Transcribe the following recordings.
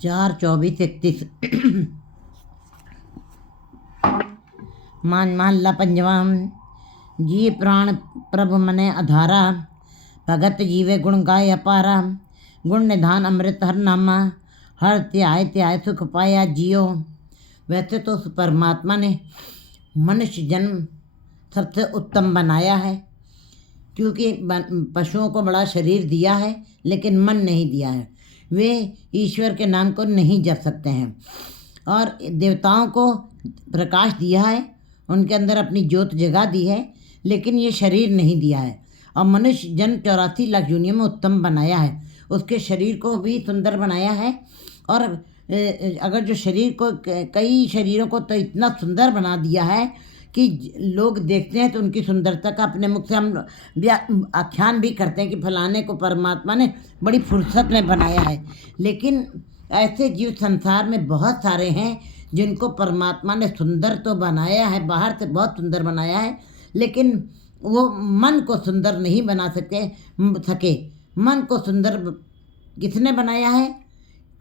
4:24-31। मान महल्ला पंजवां। जी प्राण प्रभु मने अधारा, भगत जीवे गुण गाय अपारा। गुण निधान अमृत हर नामा, हर त्याय त्याय सुख पाया जियो। वैसे तो उस परमात्मा ने मनुष्य जन्म सबसे उत्तम बनाया है, क्योंकि पशुओं को बड़ा शरीर दिया है लेकिन मन नहीं दिया है। वे ईश्वर के नाम को नहीं जप सकते हैं। और देवताओं को प्रकाश दिया है, उनके अंदर अपनी ज्योत जगा दी है, लेकिन ये शरीर नहीं दिया है। और मनुष्य जन्म 84 लाख योनियों में उत्तम बनाया है, उसके शरीर को भी सुंदर बनाया है। और अगर जो शरीर को, कई शरीरों को तो इतना सुंदर बना दिया है कि लोग देखते हैं तो उनकी सुंदरता का अपने मुख से हम आख्यान भी करते हैं कि फलाने को परमात्मा ने बड़ी फुर्सत में बनाया है। लेकिन ऐसे जीव संसार में बहुत सारे हैं जिनको परमात्मा ने सुंदर तो बनाया है, बाहर से बहुत सुंदर बनाया है, लेकिन वो मन को सुंदर नहीं बना सके। मन को सुंदर किसने बनाया है?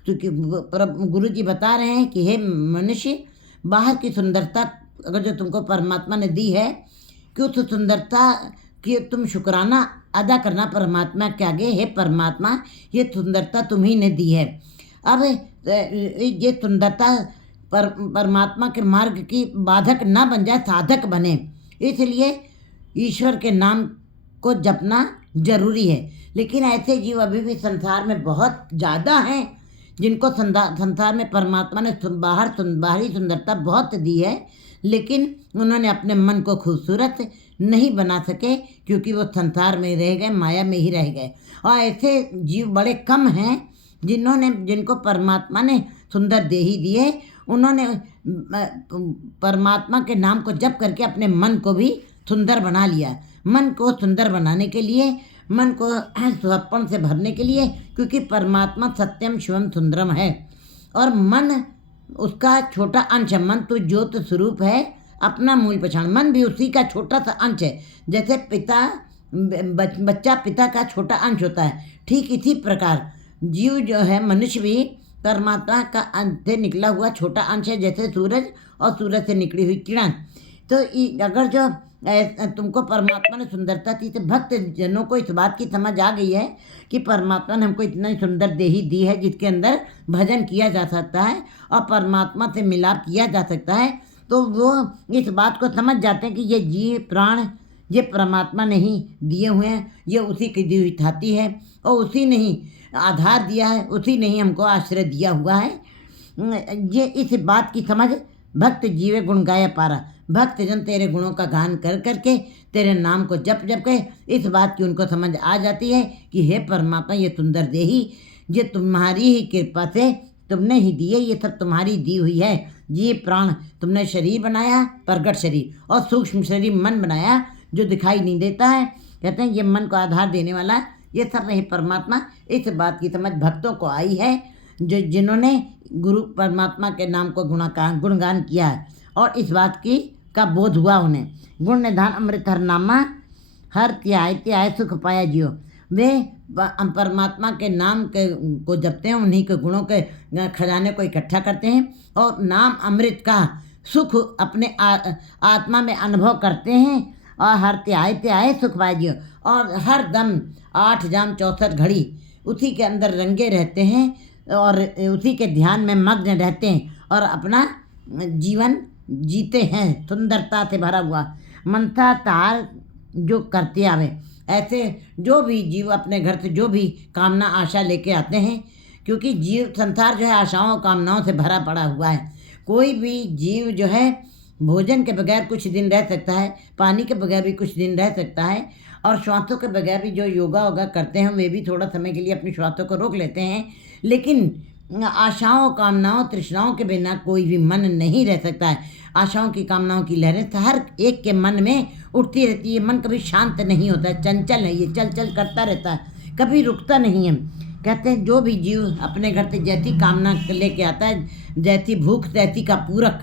क्योंकि गुरु जी बता रहे हैं कि हे मनुष्य, बाहर की सुंदरता अगर जो तुमको परमात्मा ने दी है, कि उस सुंदरता की तुम शुक्राना अदा करना परमात्मा के आगे। हे परमात्मा, ये सुंदरता तुम्ही ने दी है। अब ये सुंदरता परमात्मा के मार्ग की बाधक ना बन जाए, साधक बने, इसलिए ईश्वर के नाम को जपना जरूरी है। लेकिन ऐसे जीव अभी भी संसार में बहुत ज़्यादा हैं जिनको संसार में परमात्मा ने बाहरी सुंदरता बहुत दी है, लेकिन उन्होंने अपने मन को खूबसूरत नहीं बना सके, क्योंकि वो संसार में रह गए, माया में ही रह गए। और ऐसे जीव बड़े कम हैं जिनको परमात्मा ने सुंदर देही दी है। उन्होंने परमात्मा के नाम को जप करके अपने मन को भी सुंदर बना लिया। मन को सुंदर बनाने के लिए, मन को स्वप्न से भरने के लिए, क्योंकि परमात्मा सत्यम शिवम सुंदरम है और मन उसका छोटा अंश है। मन तो ज्योत स्वरूप है, अपना मूल पहचान। मन भी उसी का छोटा सा अंश है। जैसे बच्चा पिता का छोटा अंश होता है, ठीक इसी प्रकार जीव जो है, मनुष्य भी परमात्मा का अंश से निकला हुआ छोटा अंश है, जैसे सूरज और सूरज से निकली हुई किरण। तो अगर जो तुमको परमात्मा ने सुंदरता दी, तो भक्त जनों को इस बात की समझ आ गई है कि परमात्मा ने हमको इतना सुंदर देही दी है जिसके अंदर भजन किया जा सकता है और परमात्मा से मिलाप किया जा सकता है। तो वो इस बात को समझ जाते हैं कि ये जीव प्राण ये परमात्मा ने ही दिए हुए हैं, ये उसी की दी हुई थाती है और उसी ने ही आधार दिया है, उसी ने ही हमको आश्रय दिया हुआ है। ये इस बात की समझ भक्त जीवे गुण गाय पारा। भक्त जन तेरे गुणों का गान कर करके तेरे नाम को जप जप के इस बात की उनको समझ आ जाती है कि हे परमात्मा, ये सुंदर देही ये तुम्हारी ही कृपा से तुमने ही दी है, ये सब तुम्हारी दी हुई है। जीव प्राण तुमने शरीर बनाया, प्रगट शरीर, और सूक्ष्म शरीर मन बनाया जो दिखाई नहीं देता है। कहते हैं ये मन को आधार देने वाला ये सब है परमात्मा। इस बात की समझ भक्तों को आई है जिन्होंने गुरु परमात्मा के नाम को गुणगान किया है और इस बात का बोध हुआ उन्हें। गुण निधान अमृत हर नामा, हर त्याय त्याय सुख पाया जियो। वे परमात्मा के नाम को जपते हैं, उन्हीं के गुणों के खजाने को इकट्ठा करते हैं और नाम अमृत का सुख अपने आत्मा में अनुभव करते हैं और हर त्याय त्याय सुख पाया जियो। और हर दम 8 जाम 64 घड़ी उसी के अंदर रंगे रहते हैं और उसी के ध्यान में मग्न रहते हैं और अपना जीवन जीते हैं सुंदरता से भरा हुआ। मनसा तार जो करते आवे, ऐसे जो भी जीव अपने घर से जो भी कामना आशा लेके आते हैं, क्योंकि जीव संसार जो है आशाओं कामनाओं से भरा पड़ा हुआ है। कोई भी जीव जो है भोजन के बगैर कुछ दिन रह सकता है, पानी के बगैर भी कुछ दिन रह सकता है, और श्वासों के बगैर भी जो योगा करते हैं वे भी थोड़ा समय के लिए अपनी श्वासों को रोक लेते हैं। लेकिन आशाओं कामनाओं तृष्णाओं के बिना कोई भी मन नहीं रह सकता है। आशाओं की कामनाओं की लहरें तो हर एक के मन में उठती रहती है। मन कभी शांत नहीं होता है, चंचल है, ये चल चल करता रहता है, कभी रुकता नहीं है। कहते हैं जो भी जीव अपने घर से जैसी कामना लेके आता है, जैसी भूख तैसी का पूरक,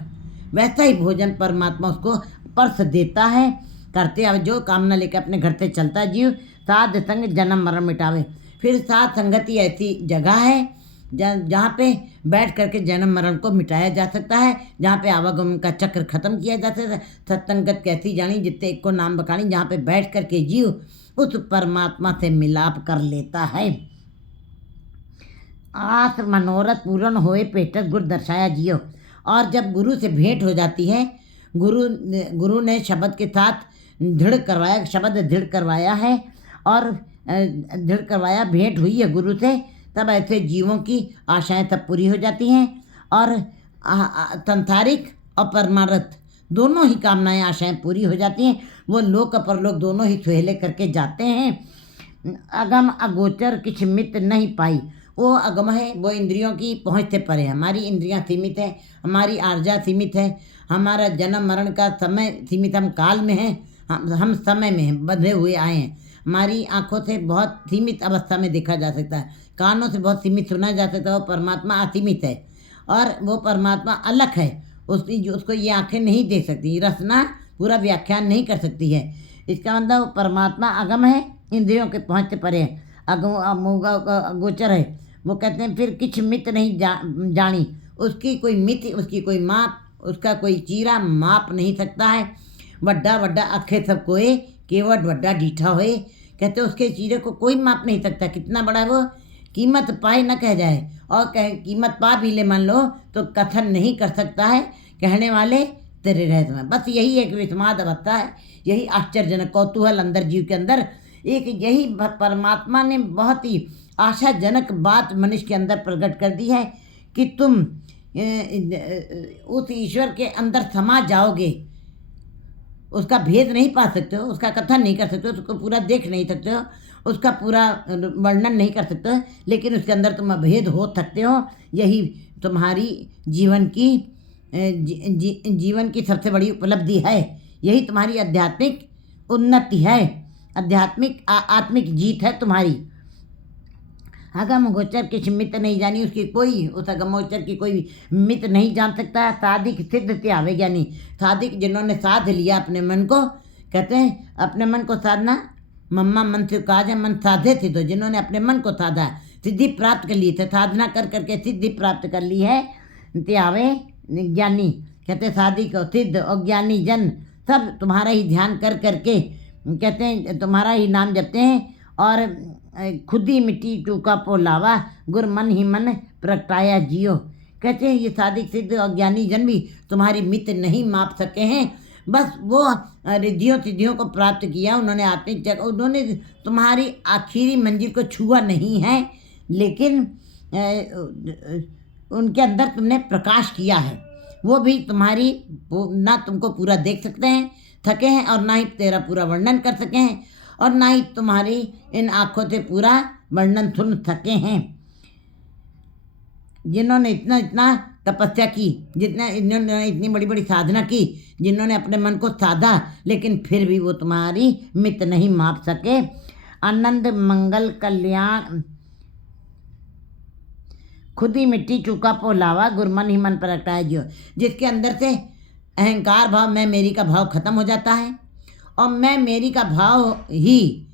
वैसा ही भोजन परमात्मा उसको परस देता है। करते अब जो कामना लेकर अपने घर से चलता जीव, साध संग जन्म मरण मिटावे। फिर साध संगति ऐसी जगह है जहाँ पे बैठ करके जन्म मरण को मिटाया जा सकता है, जहाँ पे आवागमन का चक्र खत्म किया जा सकता है। सत्संगत कैसी जानी जितने एक को नाम बखानी, जहाँ पे बैठ करके जीव उस परमात्मा से मिलाप कर लेता है। आस मनोरथ पूर्ण होए पेटत गुर दर्शाया जियो। और जब गुरु से भेंट हो जाती है, गुरु ने शब्द के साथ दृढ़ करवाया, शब्द दृढ़ करवाया है और दृढ़ करवाया, भेंट हुई है गुरु से, तब ऐसे जीवों की आशाएं तब पूरी हो जाती हैं और संसारिक और परमार्थ दोनों ही कामनाएं आशाएं पूरी हो जाती हैं। वो लोक परलोक दोनों ही सुहेले करके जाते हैं। अगम अगोचर किछ मित नहीं पाई, वो अगम है, वो इंद्रियों की पहुँच से परे है। हमारी इंद्रियां सीमित है, हमारी आर्जा सीमित है, हमारा जन्म मरण का समय सीमित, हम काल में हैं, हम समय में हैं, बंधे हुए आए हैं। हमारी आँखों से बहुत सीमित अवस्था में देखा जा सकता है, कानों से बहुत सीमित सुना जा सकता है। वो परमात्मा असीमित है और वो परमात्मा अलग है, उसको ये आँखें नहीं देख सकती, रसना पूरा व्याख्यान नहीं कर सकती है। इसका मतलब परमात्मा अगम है, इंद्रियों के पहुँच से परे है, गोचर है। वो कहते हैं फिर किछ मित नहीं जानी, उसकी कोई मित, उसकी कोई माप, उसका कोई चीरा माप नहीं सकता है। वड्डा वड्डा अखे सब कोई केवट वड्डा डीठा होए, कहते उसके चीरे को कोई माप नहीं सकता, कितना बड़ा वो, कीमत पाए न कह जाए, और कह कीमत पा भी ले मान लो तो कथन नहीं कर सकता है कहने वाले तेरे रहस्य में। बस यही एक विस्माद अवस्था है, यही आश्चर्यजनक कौतूहल अंदर जीव के अंदर एक, यही परमात्मा ने बहुत ही आशाजनक बात मनुष्य के अंदर प्रकट कर दी है कि तुम उस ईश्वर के अंदर समा जाओगे, उसका भेद नहीं पा सकते हो, उसका कथन नहीं कर सकते हो, उसको पूरा देख नहीं सकते हो, उसका पूरा वर्णन नहीं कर सकते हो, लेकिन उसके अंदर तुम अभेद हो सकते हो। यही तुम्हारी जीवन की सबसे बड़ी उपलब्धि है, यही तुम्हारी आध्यात्मिक उन्नति है, आत्मिक जीत है तुम्हारी। अगम गोचर किछ मित नहीं जानी, उसकी कोई, उस अगम गोचर की कोई मित नहीं जान सकता है। साधिक सिद्ध त्यावे ज्ञानी, साधिक जिन्होंने साध लिया अपने मन को, कहते हैं अपने मन को साधना, मम्मा मन से काज है, मन साधे थे, तो जिन्होंने अपने मन को साधा, सिद्धि प्राप्त कर ली थे, साधना कर करके सिद्धि प्राप्त कर ली है, त्यावे ज्ञानी, कहते साधिक और सिद्ध और ज्ञानी जन सब तुम्हारा ही ध्यान कर करके, कहते हैं तुम्हारा ही नाम जपते हैं और खुद ही मिट्टी चूका पोलावा गुर मन ही मन प्रगटाया जियो। कहते हैं ये साधिक सिद्ध और ज्ञानी जन भी तुम्हारी मित नहीं माप सके हैं, बस वो रिद्धियों सिद्धियों को प्राप्त किया उन्होंने, आत्मिक जगह उन्होंने तुम्हारी आखिरी मंजिल को छुआ नहीं है, लेकिन उनके अंदर तुमने प्रकाश किया है। वो भी तुम्हारी ना तुमको पूरा देख सकते हैं थके हैं, और ना ही तेरा पूरा वर्णन कर सके हैं, और ना ही तुम्हारी इन आँखों से पूरा वर्णन सुन सके हैं। जिन्होंने इतना तपस्या की, इन्होंने इतनी बड़ी बड़ी साधना की, जिन्होंने अपने मन को साधा, लेकिन फिर भी वो तुम्हारी मित नहीं माप सके। आनंद मंगल कल्याण खुद ही मिट्टी चूका पोलावा गुरमन ही मन प्रगटाया जियो, जिसके अंदर से अहंकार भाव, मैं मेरी का भाव खत्म हो जाता है, और मैं मेरी का भाव ही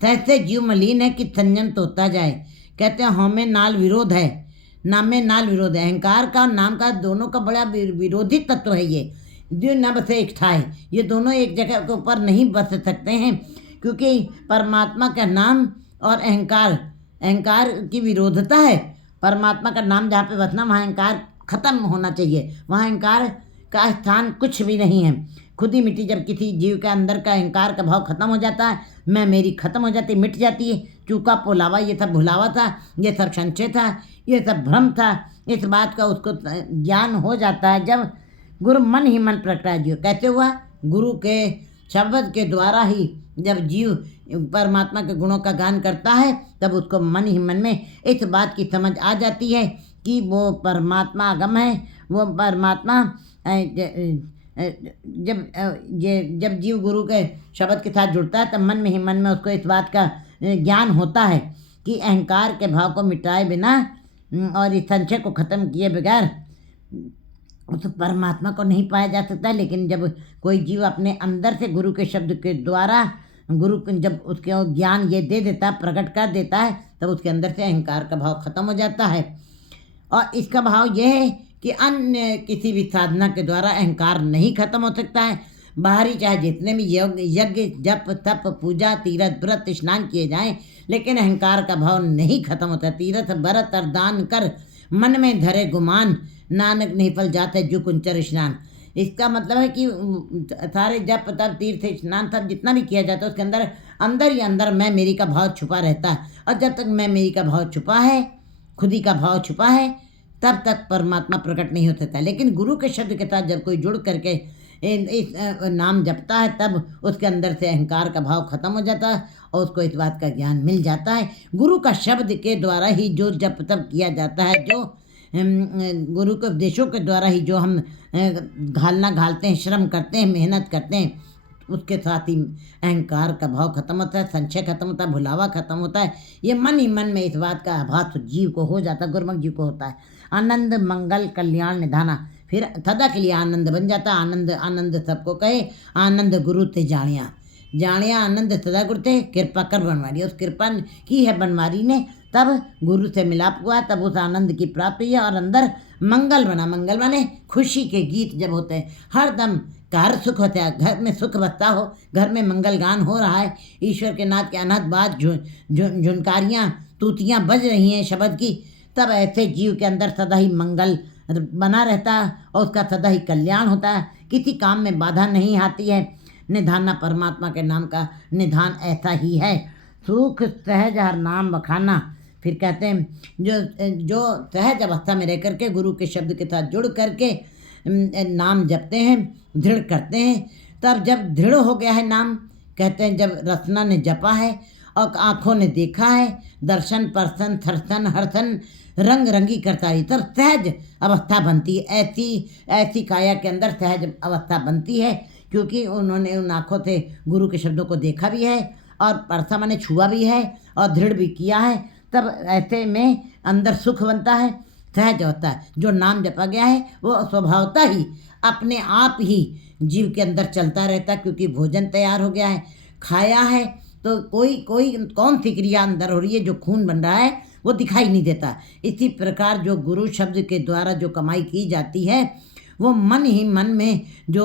तैसे जीव मलिन है कि संयम तोड़ता जाए। कहते हैं हमें नाल विरोध है, नाम में नाल विरोध है, अहंकार का और नाम का दोनों का बड़ा विरोधी तत्व है ये, जो न बसे इकट्ठा है, ये दोनों एक जगह के ऊपर नहीं बस सकते हैं, क्योंकि परमात्मा का नाम और अहंकार की विरोधता है। परमात्मा का नाम जहाँ पे बसना वहाँ अहंकार खत्म होना चाहिए, वहाँ अहंकार का स्थान कुछ भी नहीं है। खुद ही मिट्टी, जब किसी जीव के अंदर का अहंकार का भाव खत्म हो जाता है, मैं मेरी खत्म हो जाती, मिट जाती है, चूका पोलावा ये सब भुलावा था, ये सब संशय था, ये सब भ्रम था, इस बात का उसको ज्ञान हो जाता है जब गुरु मन ही मन प्रगटा जीव। कैसे हुआ? गुरु के शब्द के द्वारा ही जब जीव परमात्मा के गुणों का गान करता है, तब उसको मन ही मन में इस बात की समझ आ जाती है कि वो परमात्मा आगम है, वो परमात्मा जब जीव गुरु के शब्द के साथ जुड़ता है, तब मन में ही मन में उसको इस बात का ज्ञान होता है कि अहंकार के भाव को मिटाए बिना और इस संशय को खत्म किए बगैर उस परमात्मा को नहीं पाया जा सकता। लेकिन जब कोई जीव अपने अंदर से गुरु के शब्द के द्वारा गुरु जब उसके ज्ञान ये दे देता, प्रकट कर देता है, तब उसके अंदर से अहंकार का भाव खत्म हो जाता है। और इसका भाव यह है कि अन्य किसी भी साधना के द्वारा अहंकार नहीं खत्म हो सकता है। बाहरी चाहे जितने भी यज्ञ जप तप पूजा तीर्थ व्रत स्नान किए जाएं, लेकिन अहंकार का भाव नहीं खत्म होता। तीर्थ व्रत और दान कर मन में धरे गुमान, नानक नहीं फल जाते जो कुंचर स्नान। इसका मतलब है कि सारे जप तप तीर्थ स्नान सब जितना भी किया जाता है उसके अंदर अंदर ही अंदर मैं मेरी का भाव छुपा रहता है। और जब तक मैं मेरी का भाव छुपा है, खुदी का भाव छुपा है, तब तक परमात्मा प्रकट नहीं हो सकता। लेकिन गुरु के शब्द के साथ जब कोई जुड़ करके इस नाम जपता है, तब उसके अंदर से अहंकार का भाव खत्म हो जाता है और उसको इस बात का ज्ञान मिल जाता है। गुरु का शब्द के द्वारा ही जो जप तप किया जाता है, जो गुरु के उपदेशों के द्वारा ही जो हम घालना घालते हैं, श्रम करते हैं, मेहनत करते हैं, उसके साथ ही अहंकार का भाव खत्म होता है, संशय खत्म होता है, भुलावा खत्म होता है। ये मन ही मन में इस बात का आभास जीव को हो जाता है, गुरुमुख जीव को होता है। आनंद मंगल कल्याण निधाना, फिर सदा के लिए आनंद बन जाता। आनंद आनंद सबको कहे, आनंद गुरु ते जानिया, जानिया आनंद सदा गुरु ते कृपा कर बनवारी। उस कृपा की है बनवारी ने, तब गुरु से मिलाप हुआ, तब उस आनंद की प्राप्ति हुई और अंदर मंगल बना। मंगल माने खुशी के गीत जब होते हैं, हर दम घर सुख होता है, घर में सुख बसता हो, घर में मंगल गान हो रहा है, ईश्वर के नाथ के अनहद बात झुनकारियाँ तूतियाँ बज रही हैं शब्द की, तब ऐसे जीव के अंदर सदा ही मंगल बना रहता है और उसका सदा ही कल्याण होता है। किसी काम में बाधा नहीं आती है। निधाना परमात्मा के नाम का निधान ऐसा ही है। सुख सहज हर नाम बखाना, फिर कहते हैं जो सहज अवस्था में रह करके गुरु के शब्द के साथ जुड़ करके नाम जपते हैं, दृढ़ करते हैं, तब जब दृढ़ हो गया है नाम, कहते हैं जब रसना ने जपा है और आँखों ने देखा है, दर्शन परसन थरसन हरसन रंग रंगी करता है, तब सहज अवस्था बनती है। ऐसी काया के अंदर सहज अवस्था बनती है, क्योंकि उन्होंने उन आँखों से गुरु के शब्दों को देखा भी है और परसा मैंने छुआ भी है और दृढ़ भी किया है। तब ऐसे में अंदर सुख बनता है, सहज होता है। जो नाम जपा गया है वो स्वभावता ही अपने आप ही जीव के अंदर चलता रहता है, क्योंकि भोजन तैयार हो गया है, खाया है, तो कोई कौन सी क्रिया अंदर हो रही है, जो खून बन रहा है वो दिखाई नहीं देता। इसी प्रकार जो गुरु शब्द के द्वारा जो कमाई की जाती है, वो मन ही मन में जो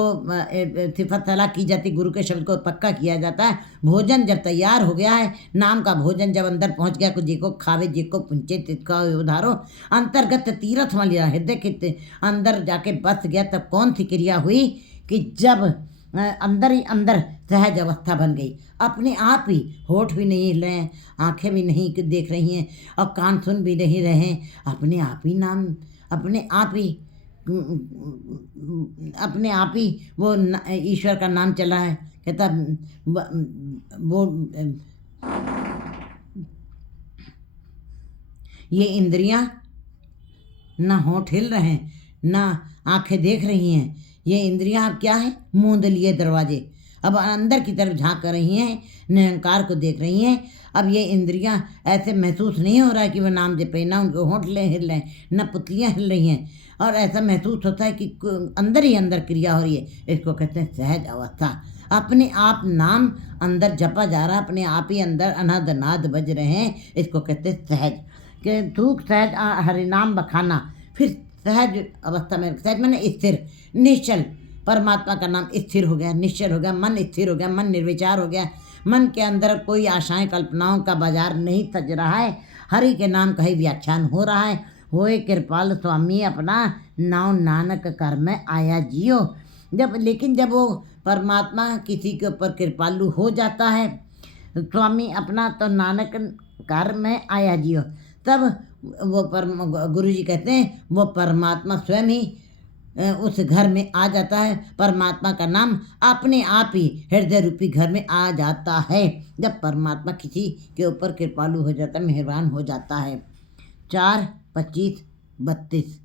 सिफत सलाह की जाती, गुरु के शब्द को पक्का किया जाता है। भोजन जब तैयार हो गया है, नाम का भोजन जब अंदर पहुंच गया, को जिको खावे जिको पुंचे तिसका उधारो, अंतर्गत तीर्थ में लिया, हृदय के अंदर जाके बस गया, तब कौन सी क्रिया हुई कि जब अंदर ही अंदर सहज अवस्था बन गई। अपने आप ही होठ भी नहीं हिल रहे हैं, आँखें भी नहीं देख रही हैं और कान सुन भी नहीं रहे हैं, अपने आप ही नाम, अपने आप ही वो ईश्वर का नाम चला है। कहता वो ये इंद्रियां ना होठ हिल रहे हैं, ना आंखें देख रही हैं, ये इंद्रियां अब क्या है, मूंद लिए दरवाजे, अब अंदर की तरफ झांक रही हैं, निरंकार को देख रही हैं। अब ये इंद्रियां ऐसे महसूस नहीं हो रहा है कि वह नाम जपे, ना उनके होंठ हिल रहे हैं, ना पुतलियां हिल रही हैं, और ऐसा महसूस होता है कि अंदर ही अंदर क्रिया हो रही है। इसको कहते हैं सहज अवस्था। अपने आप नाम अंदर जपा जा रहा, अपने आप ही अंदर अनाद नाद बज रहे हैं, इसको कहते हैं सहज। के थूक सहज हरिनाम बखाना, फिर सहज अवस्था में, सहज मैंने स्थिर निश्चल, परमात्मा का नाम स्थिर हो गया, निश्चल हो गया, मन स्थिर हो गया, मन निर्विचार हो गया, मन के अंदर कोई आशाएं कल्पनाओं का बाजार नहीं सज रहा है, हरि के नाम का ही व्याख्यान हो रहा है। होए कृपाल स्वामी अपना नाव नानक कर में आया जियो। लेकिन जब वो परमात्मा किसी के ऊपर कृपालु हो जाता है, स्वामी अपना, तो नानक कर में आया जियो, तब वो गुरु जी कहते हैं वो परमात्मा स्वयं ही उस घर में आ जाता है। परमात्मा का नाम अपने आप ही हृदय रूपी घर में आ जाता है, जब परमात्मा किसी के ऊपर कृपालु हो जाता है, मेहरबान हो जाता है। 4, 25, 32